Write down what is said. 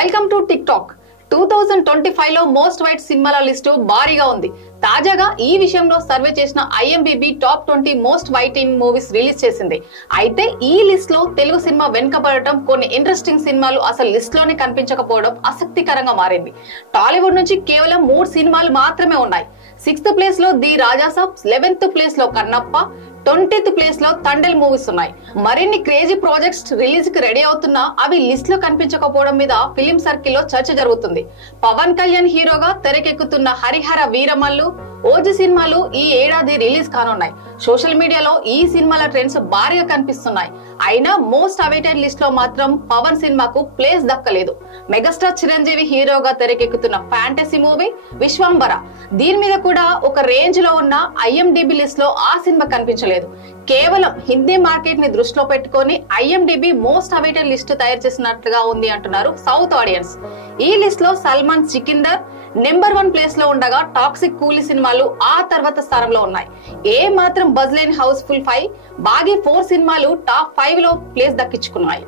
Welcome to tick talk 2025 లో most white సినిమాల list భారీగా ఉంది. తాజాగా ఈ విషయంలో సర్వే చేసిన IMDb top 20 most waiting movies release చేసింది. అయితే ఈ లిస్ట్ లో తెలుగు సినిమా వెనుకబడటం, కొన్ని ఇంట్రెస్టింగ్ సినిమాలు అసలు లిస్ట్ లోనే కనిపించకపోవడం ఆసక్తికరంగా మారింది. టాలీవుడ్ నుంచి కేవలం 3 సినిమాలు మాత్రమే ఉన్నాయి. 6th ప్లేస్ లో ది రాజాసాబ్, 11th ప్లేస్ లో కన్నప్ప, 20th ప్లేస్ లో తండెల్ మూవీస్ ఉన్నాయి. మరిన్ని క్రేజీ ప్రాజెక్ట్స్ రిలీజ్ కి రెడీ అవుతున్నా అవి లిస్ట్ లో కనిపించకపోవడం మీద ఫిలిం సర్కిల్ లో చర్చ జరుగుతుంది. పవన్ కళ్యాణ్ హీరోగా తెరకెక్కుతున్న హరిహర వీరమల్లు, ఓజీ సినిమాలు ఈ ఏడాది రిలీజ్ కానున్నాయి. సోషల్ మీడియాలో ఈ సినిమాల ట్రెండ్స్ భారీగా కనిపిస్తున్నాయి. అయినా మోస్ట్ అవైటెడ్ లిస్ట్ లో మాత్రం పవన్ సినిమాకు ప్లేస్ దక్కలేదు. మెగాస్టార్ చిరంజీవి హీరోగా తెరకెక్కుతున్న ఫ్యాంటసీ మూవీ విశ్వంబర, దీని మీద కూడా ఒక రేంజ్ లో ఉన్న IMDb లిస్ట్ లో ఆ సినిమా కనిపించలేదు. కేవలం హిందీ మార్కెట్ ని దృష్టిలో పెట్టుకొని IMDb మోస్ట్ అవైటెడ్ లిస్ట్ తయారు చేసినట్లుగా ఉంది అంటున్నారు సౌత్ ఆడియన్స్. ఈ లిస్ట్ లో సల్మాన్ సికిందర్ నెంబర్ 1 ప్లేస్ లో ఉండగా టాక్సిక్ కూలీ సినిమాలు ఆ తర్వాత స్థానంలో ఉన్నాయి. ఏ మాత్రం బజ్ లేని హౌస్ఫుల్ 5, బాగీ 4 సినిమాలు టాప్ 5 లో ప్లేస్ దక్కించుకున్నాయి.